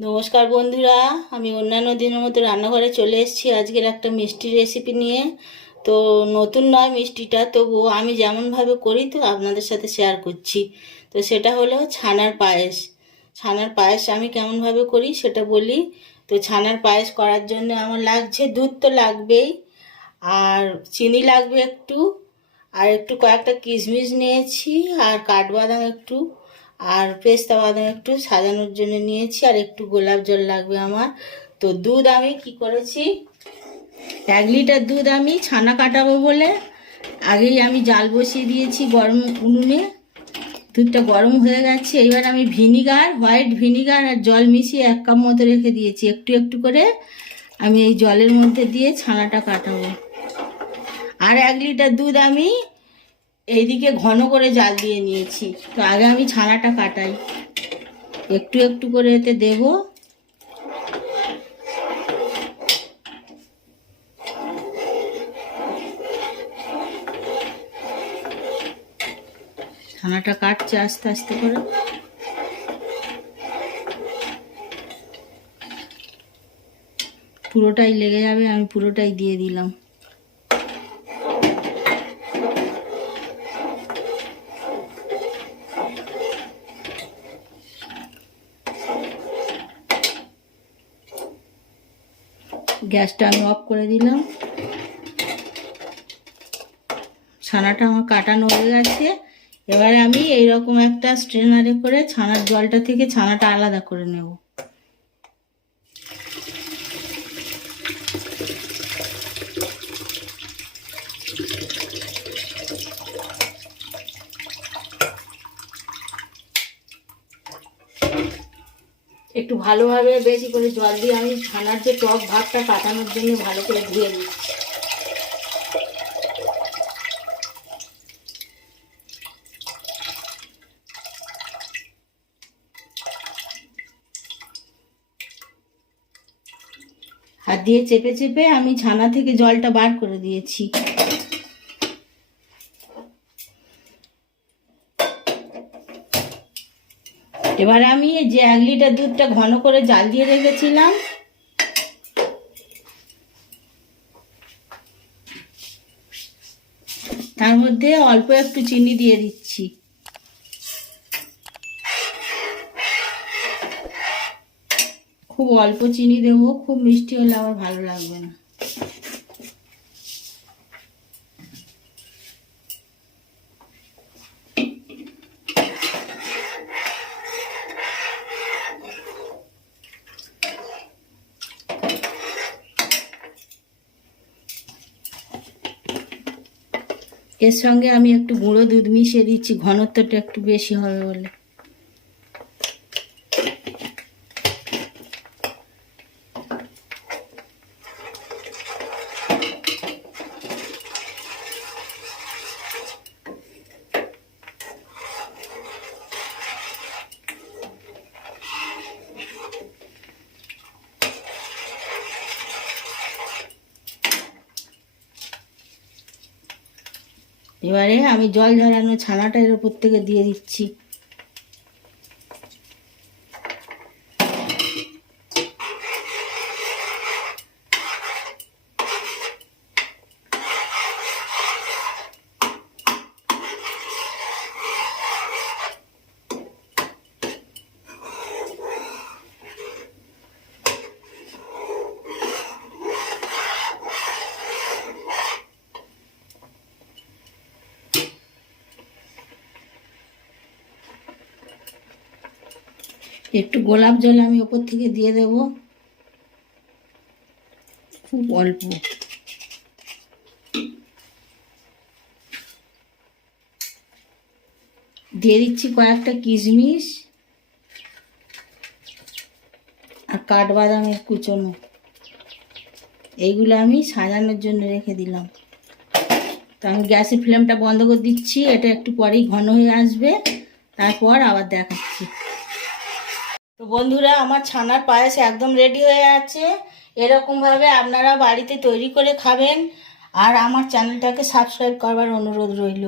নমস্কার বন্ধুরা, আমি অন্যান্য দিনের মতো রান্নাঘরে চলে এসেছি আজকের একটা মিষ্টি রেসিপি নিয়ে। তো নতুন নয় মিষ্টিটা, তবুও আমি যেমনভাবে করি তো আপনাদের সাথে শেয়ার করছি। তো সেটা হলো ছানার পায়েস। ছানার পায়েস আমি কেমনভাবে করি সেটা বলি। তো ছানার পায়েস করার জন্য আমার লাগছে দুধ তো লাগবেই, আর চিনি লাগবে একটু, আর একটু কয়েকটা কিশমিশ নিয়েছি, আর কাঠবাদাম একটু, আর পেস্তা বাদাম একটু সাজানোর জন্য নিয়েছি, আর একটু গোলাপ জল লাগবে আমার। তো দুধ আমি কি করেছি, 1 লিটার দুধ আমি ছানা কাটাবো বলে আগেই আমি জাল বসিয়ে দিয়েছি গরম উনুনে। দুধটা গরম হয়ে গেছে, এবার আমি ভিনিগার, হোয়াইট ভিনিগার আর জল মিশিয়ে 1 কাপ মতো রেখে দিয়েছি। একটু একটু করে আমি এই জলের মধ্যে দিয়ে ছানাটা কাটাবো। আর 1 লিটার দুধ আমি এইদিকে ঘন করে জাল দিয়ে নিয়েছি। তো আগে আমি ছানাটা কাটাই, একটু একটু করে এতে দেব। ছানাটা কাটছে আস্তে আস্তে করে। পুরোটাই লেগে যাবে, আমি পুরোটাই দিয়ে দিলাম। গ্যাসটা আমি অফ করে দিলাম। ছানাটা আমার কাটানো হয়ে গেছে। এবারে আমি এইরকম একটা স্ট্রেনারে করে ছানার জলটা থেকে ছানাটা আলাদা করে নেব। একটু ভালোভাবে বেশি করে জল দিয়ে আমি ছানার যে টক ভাবটা কাটানোর জন্য ভালো করে ধুয়ে নিচ্ছি। হাত দিয়ে চেপে চেপে আমি ছানা থেকে জলটা বার করে দিয়েছি। এবার আমি যে 1 লিটার দুধটা ঘন করে জাল দিয়ে রেখেছিলাম তার মধ্যে অল্প একটু চিনি দিয়ে দিচ্ছি। খুব অল্প চিনি দেবো, খুব মিষ্টি হলে আমার ভালো লাগবে না। এর সঙ্গে আমি একটু গুঁড়ো দুধ মিশিয়ে দিচ্ছি, ঘনত্বটা একটু বেশি হবে বলে। এবারে আমি জল ঝরানো ছানাটা এর উপর থেকে দিয়ে দিচ্ছি। একটু গোলাপ জল আমি ওপর থেকে দিয়ে দেব, খুব অল্প। দিয়ে দিচ্ছি কয়েকটা কিশমিশ আর কাঠবাদামের কুচনো। এইগুলো আমি সাজানোর জন্য রেখে দিলাম। তো আমি গ্যাসের ফ্লেমটা বন্ধ করে দিচ্ছি, এটা একটু পরেই ঘন হয়ে আসবে, তারপর আবার দেখাচ্ছি। তো বন্ধুরা, আমার ছানার পায়েস একদম রেডি হয়ে আছে। এরকমভাবে আপনারা বাড়িতে তৈরি করে খাবেন, আর আমার চ্যানেলটাকে সাবস্ক্রাইব করবার অনুরোধ রইল।